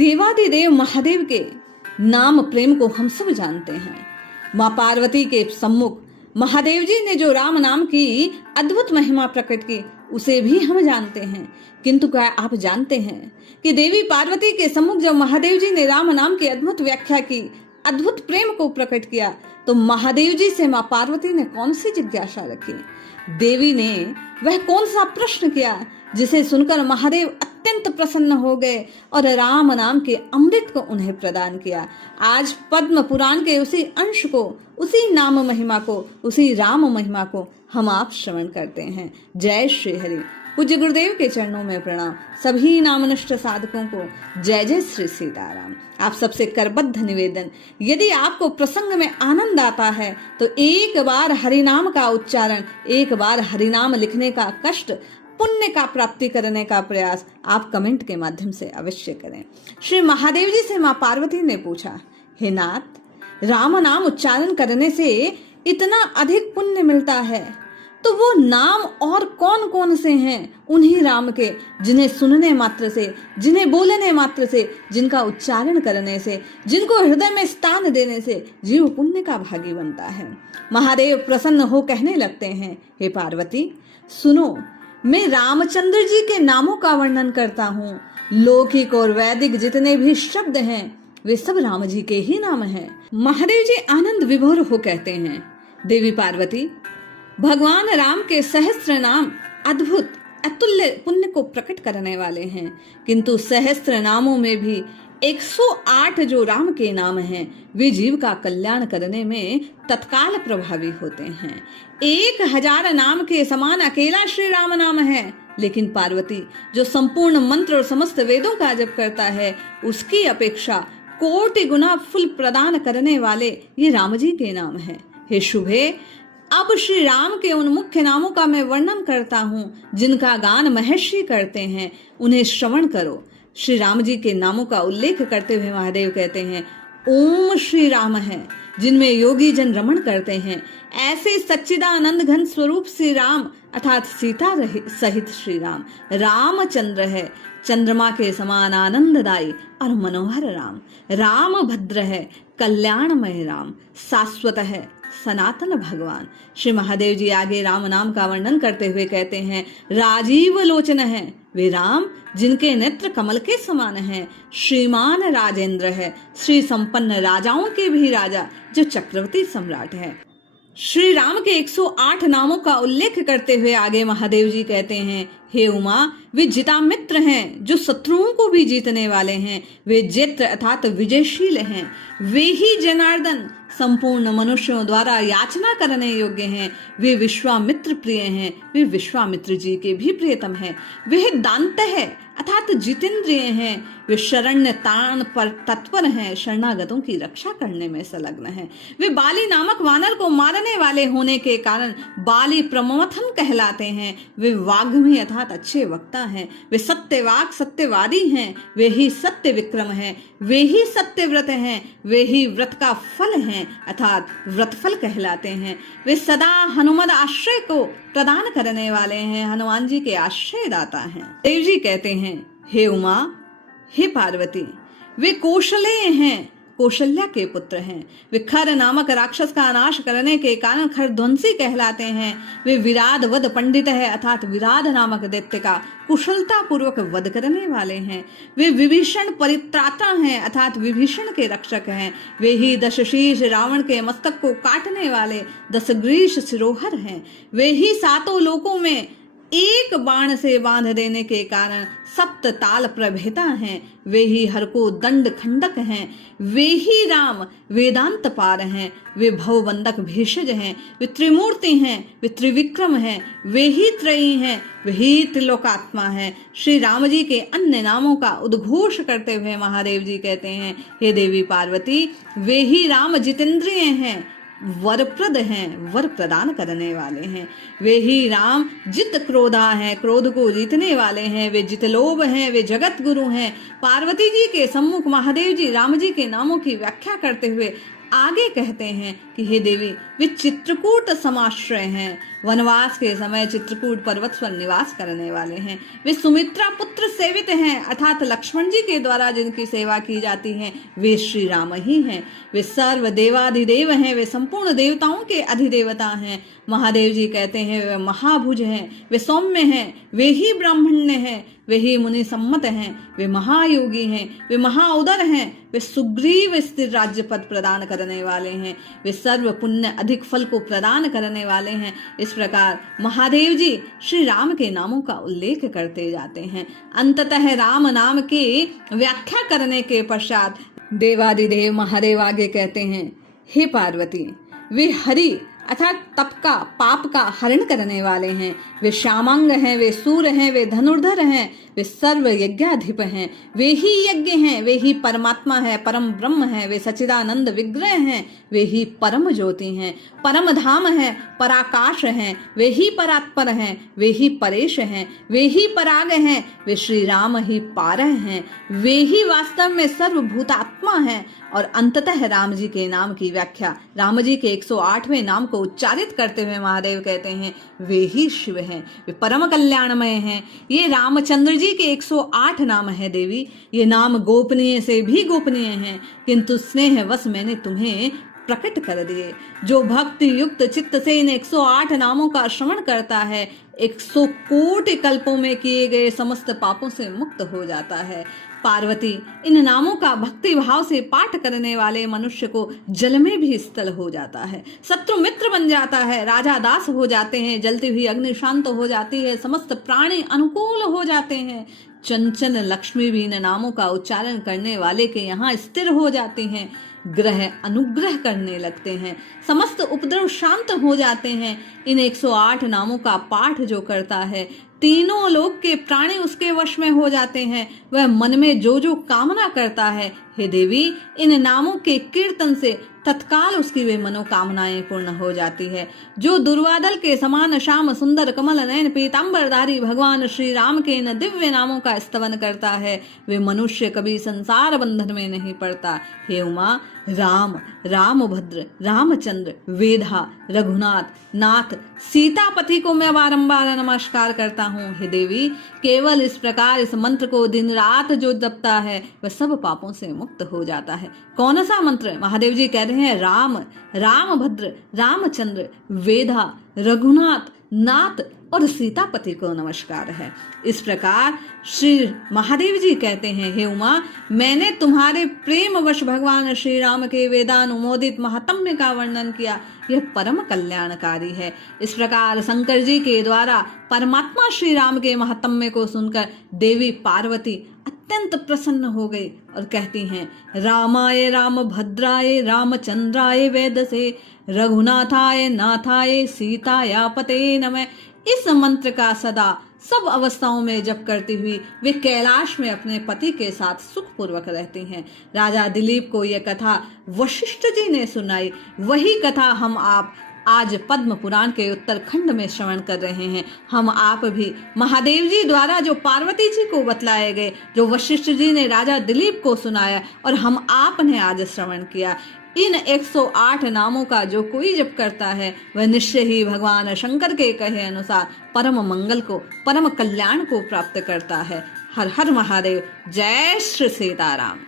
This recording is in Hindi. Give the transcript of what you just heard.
देवादिदेव महादेव के नाम प्रेम को हम सब जानते हैं। माँ पार्वती के सम्मुख महादेव जी ने जो राम नाम की अद्भुत महिमा प्रकट की उसे भी हम जानते हैं। किंतु क्या आप जानते हैं कि देवी पार्वती के सम्मुख जब महादेव जी ने राम नाम की अद्भुत व्याख्या की, अद्भुत प्रेम को प्रकट किया, तो महादेव जी से माँ पार्वती ने कौन सी जिज्ञासा रखी? देवी ने वह कौन सा प्रश्न किया जिसे सुनकर महादेव अत्यंत प्रसन्न हो गए और राम नाम के अमृत को उन्हें प्रदान किया। आज पद्म पुराण के उसी अंश को, उसी नाम महिमा को, उसी राम महिमा को हम आप श्रवण करते हैं। जय श्री हरि। पूज्य गुरुदेव के चरणों में प्रणाम। सभी नामनिष्ठ साधकों को जय जय श्री सीताराम। आप सबसे करबद्ध निवेदन, यदि आपको प्रसंग में आनंद आता है तो एक बार हरिनाम का उच्चारण, एक बार हरिनाम लिखने का कष्ट, पुण्य का प्राप्ति करने का प्रयास आप कमेंट के माध्यम से अवश्य करें। श्री महादेव जी से माँ पार्वती ने पूछा, हे नाथ, राम नाम उच्चारण करने से इतना अधिक पुण्य मिलता है, तो वो नाम और कौन कौन से हैं उन्हीं राम के, जिन्हें सुनने मात्र से, जिन्हें बोलने मात्र से, जिनका उच्चारण करने से, जिनको हृदय में स्थान देने से जीव पुण्य का भागी बनता है। महादेव प्रसन्न हो कहने लगते हैं, हे पार्वती सुनो, मैं रामचंद्र जी के नामों का वर्णन करता हूँ। लौकिक और वैदिक जितने भी शब्द हैं वे सब राम जी के ही नाम हैं। महादेव जी आनंद विभोर हो कहते हैं, देवी पार्वती, भगवान राम के सहस्त्र नाम अद्भुत अतुल्य पुण्य को प्रकट करने वाले हैं, किंतु सहस्त्र नामों में भी 108 जो राम के नाम हैं वे जीव का कल्याण करने में तत्काल प्रभावी होते हैं। 1000 नाम के समान अकेला श्री राम नाम है, लेकिन पार्वती जो संपूर्ण मंत्र और समस्त वेदों का जप करता है उसकी अपेक्षा कोटि गुना फल प्रदान करने वाले ये राम जी के नाम हैं। हे शुभे, अब श्री राम के उन मुख्य नामों का मैं वर्णन करता हूँ जिनका गान महर्षि करते हैं, उन्हें श्रवण करो। श्री राम जी के नामों का उल्लेख करते हुए महादेव कहते हैं, ओम श्री राम है जिनमें योगी जन रमण करते हैं। ऐसे सच्चिदानंद घन स्वरूप श्री राम अर्थात सीता सहित श्री राम रामचंद्र है, चंद्रमा के समान आनंददायी और मनोहर राम। राम भद्र है, कल्याणमय राम, शाश्वत है, सनातन भगवान। श्री महादेव जी आगे राम नाम का वर्णन करते हुए कहते हैं, राजीव लोचन है वे राम जिनके नेत्र कमल के समान हैं। श्रीमान राजेंद्र है, श्री संपन्न राजाओं के भी राजा जो चक्रवर्ती सम्राट है। श्री राम के 108 नामों का उल्लेख करते हुए आगे महादेव जी कहते हैं, हे उमा, वे जिता मित्र हैं जो शत्रुओं को भी जीतने वाले हैं। वे जैत्र अर्थात विजयशील हैं। वे ही जनार्दन संपूर्ण मनुष्यों द्वारा याचना करने योग्य हैं। वे विश्वामित्र प्रिय हैं, वे विश्वामित्र जी के भी प्रियतम हैं। वे दांत है अर्थात जितेंद्रिय हैं। वे शरण्य ताण पर तत्पर हैं, शरणागतों की रक्षा करने में संलग्न हैं। वे बाली नामक वानर को मारने वाले होने के कारण बाली प्रमथन कहलाते हैं। वे वाग्मी अर्थात अच्छे वक्ता हैं। वे सत्यवाक सत्यवादी हैं। वे ही सत्य विक्रम हैं। वे ही सत्यव्रत हैं। वे ही व्रत का फल हैं अर्थात व्रतफल कहलाते हैं। वे सदा हनुमद आश्रय को प्रदान करने वाले हैं, हनुमान जी के आश्रय दाता हैं। देव जी कहते हैं, हे उमा, हे पार्वती, वे कौशलेय हैं, कौशल्या के पुत्र हैं। वे खर नामक राक्षस का नाश करने के कारण खरध्वंसी कहलाते हैं। वे विराध वध पंडित है अर्थात विराध नामक दैत्य का कुशलता पूर्वक वध करने वाले हैं। वे विभीषण परित्राता हैं अर्थात विभीषण के रक्षक हैं। वे ही दशशीष रावण के मस्तक को काटने वाले दशग्रीष सिरोहर हैं। वे ही सातों लोकों में एक बाण से बांध देने के कारण सप्त ताल प्रभेता हैं। वे ही हर को दंड खंडक हैं। वे ही राम वेदांत पार हैं। वे भवबंधक भेषज हैं। वे त्रिमूर्ति हैं। वे त्रिविक्रम हैं। वे ही त्रयी हैं। वे ही त्रिलोकात्मा हैं। श्री राम जी के अन्य नामों का उद्घोष करते हुए महादेव जी कहते हैं, हे देवी पार्वती, वे ही राम जितेंद्रिय हैं, वरप्रद हैं, वर प्रदान करने वाले हैं। वे ही राम जित क्रोधा हैं, क्रोध को जीतने वाले हैं। वे जित लोभ हैं, वे जगत गुरु हैं। पार्वती जी के सम्मुख महादेव जी राम जी के नामों की व्याख्या करते हुए आगे कहते हैं कि हे देवी, वे चित्रकूट समाश्रय हैं, वनवास के समय चित्रकूट पर्वत पर निवास करने वाले हैं। वे सुमित्रा पुत्र सेवित हैं, अर्थात लक्ष्मण जी के द्वारा जिनकी सेवा की जाती है वे श्री राम ही हैं। वे सर्व देवाधिदेव हैं, वे संपूर्ण देवताओं के अधिदेवता हैं। महादेव जी कहते हैं वे महाभुज हैं, वे सौम्य हैं, वे ही ब्राह्मण्य हैं, वे ही मुनि सम्मत हैं, वे महायोगी हैं, वे महाउदर हैं, वे सुग्रीव स्थिर राज्य पद प्रदान करने वाले हैं, वे सर्व पुण्य अधिक फल को प्रदान करने वाले हैं। इस प्रकार महादेव जी श्री राम के नामों का उल्लेख करते जाते हैं। अंततः राम नाम की व्याख्या करने के पश्चात देवादिदेव महादेव आगे कहते हैं, हे पार्वती, वे हरि अर्थात तप का पाप का हरण करने वाले हैं, वे श्यामांग हैं, वे सूर हैं, वे धनुर्धर हैं, वे सर्व यज्ञाधिप हैं, वे ही यज्ञ हैं, वे ही परमात्मा है, परम ब्रह्म है, वे सच्चिदानंद विग्रह हैं, वे ही परम ज्योति हैं, परम धाम है, पराकाश हैं, वे ही परात्पर हैं, वे ही परेश हैं, वे ही पराग हैं, वे श्री राम ही पारह हैं, वे ही वास्तव में सर्वभूतात्मा हैं। और अंततः राम जी के नाम की व्याख्या, राम जी के 108वें नाम को उच्चारित करते हुए महादेव कहते हैं वे ही शिव हैं, वे परम कल्याणमय हैं। ये रामचंद्र जी के 108 नाम है देवी। ये नाम गोपनीय से भी गोपनीय हैं, किंतु स्नेहवश मैंने तुम्हें प्रकट कर दिए। जो भक्ति युक्त चित्त से इन 108 नामों का श्रवण करता है 100 कोटि कल्पों में किए गए समस्त पापों से मुक्त हो जाता है। पार्वती, इन नामों का भक्ति भाव से पाठ करने वाले मनुष्य को जल में भी स्थल हो जाता है, शत्रु मित्र बन जाता है, राजा दास हो जाते हैं, जलती हुई अग्नि शांत हो जाती है, समस्त प्राणी अनुकूल हो जाते हैं, चंचल लक्ष्मी भी इन नामों का उच्चारण करने वाले के यहाँ स्थिर हो जाती हैं, ग्रह अनुग्रह करने लगते हैं, समस्त उपद्रव शांत हो जाते हैं। इन 108 नामों का पाठ जो करता है तीनों लोक के प्राणी उसके वश में हो जाते हैं। वह मन में जो जो कामना करता है, हे देवी, इन नामों के कीर्तन से तत्काल उसकी वे मनोकामनाएं पूर्ण हो जाती है। जो दुर्वादल के समान श्याम सुंदर कमल नयन पीतांबरधारी भगवान श्री राम के इन दिव्य नामों का स्तवन करता है वे मनुष्य कभी संसार बंधन में नहीं पड़ता। हे उमा, राम, रामभद्र, रामचंद्र, वेधा, रघुनाथ, नाथ, सीतापति को मैं बारंबार नमस्कार करता हूँ। हे देवी, केवल इस प्रकार इस मंत्र को दिन रात जो जपता है वह सब पापों से मुक्त हो जाता है। कौन सा मंत्र? महादेव जी कह रहे हैं राम, रामभद्र, रामचंद्र, वेधा, रघुनाथ, नाथ और सीतापति को नमस्कार है। इस प्रकार श्री महादेव जी कहते हैं, हे उमा, मैंने तुम्हारे प्रेम वश भगवान श्री राम के वेदानुमोदित महात्म्य का वर्णन किया, यह परम कल्याणकारी है। इस प्रकार शंकर जी के द्वारा परमात्मा श्री राम के महात्म्य को सुनकर देवी पार्वती अत्यंत प्रसन्न हो गई और कहती हैं, रामाय रामभद्राय रामचंद्राय वेदसे रघुनाथाय नाथाय सीताया पते नमः। इस मंत्र का सदा सब अवस्थाओं में जप करती हुई वे कैलाश में अपने पति के साथ सुखपूर्वक रहती हैं। राजा दिलीप को यह कथा वशिष्ठ जी ने सुनाई। वही कथा हम आप आज पद्म पुराण के उत्तरखंड में श्रवण कर रहे हैं। हम आप भी महादेव जी द्वारा जो पार्वती जी को बतलाए गए, जो वशिष्ठ जी ने राजा दिलीप को सुनाया और हम आप ने आज श्रवण किया, इन 108 नामों का जो कोई जप करता है वह निश्चय ही भगवान शंकर के कहे अनुसार परम मंगल को, परम कल्याण को प्राप्त करता है। हर हर महादेव। जय श्री सीताराम।